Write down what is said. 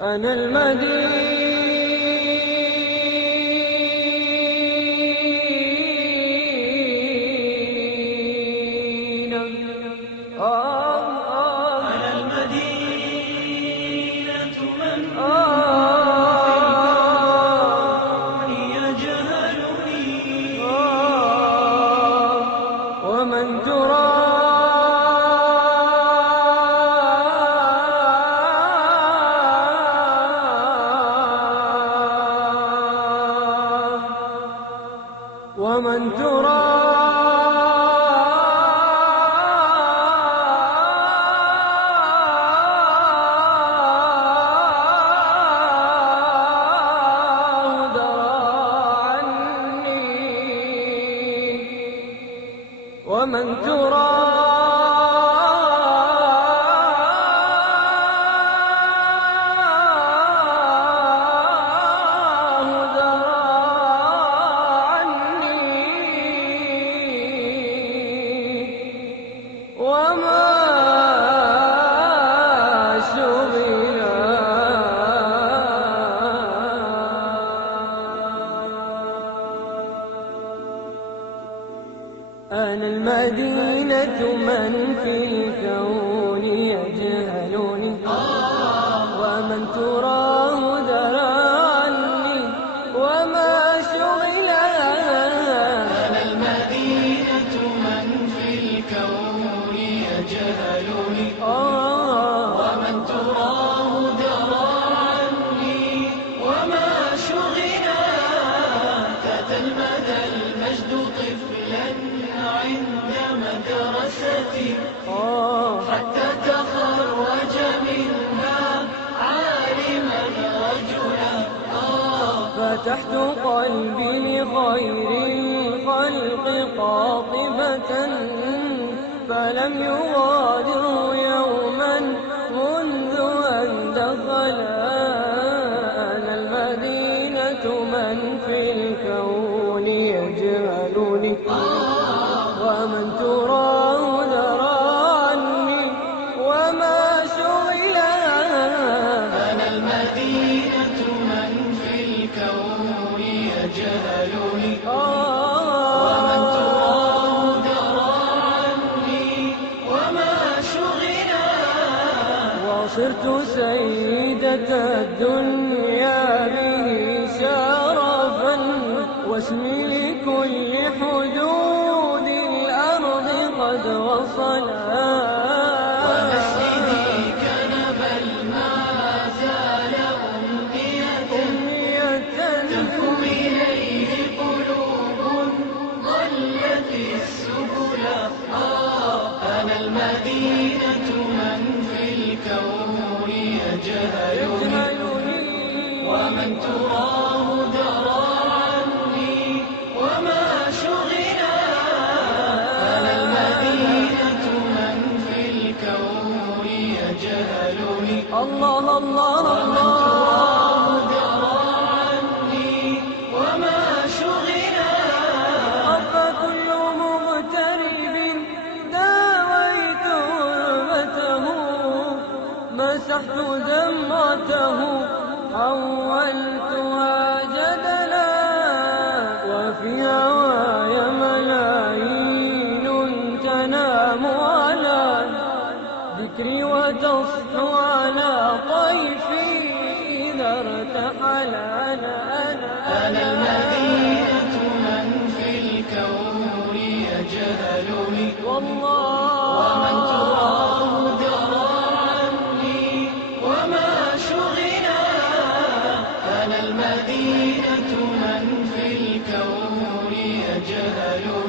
أنا المدينة أنا المدينة من يجهلني ومن ترى ومن تراه درى عني ومن تراه درى وما شغلا أنا المدينة من في الكون يجهلني ومن تراه درى عني وما شغلا أنا المدينة من في الكون يجهلني ومن تراه درى عني وما شغلا ذات المدى المجد طفلا عند مدرستي حتى تخرج منها عالما رجلا فتحت قلبي لخير الخلق قاطبة فلم يغادر يوما منذ أن دخلا أنا المدينة من في الكون يجهلني ومن تراه درى عني وما شغلا أنا المدينة من في الكون يجهلني ومن تراه درى عني وما شغلا وصرت سيدة الدنيا به شرفا واسمي لكل حدود الأرض قد وصلا ومسجدي كنبا ما زال أمنية تهفو إليه قلوب ضلت السبلا أنا المدينة من في الكون يجهلني ومن تراه درى عني وما شغلا أنا المدينة من في الكون يجهلني الله الله ومن الله تراه درى عني وما شغلا فكل مغترب داويت غربته مسحت دمعته حولتها جدلا وفي هواي ملايين تنام على ذكري وتصحو على طيفي إذا ارتحل أنا المدينة من في الكون يجهلني ومن تراه درى عني وما شغلا أنا المدينة من في الكون يجهلني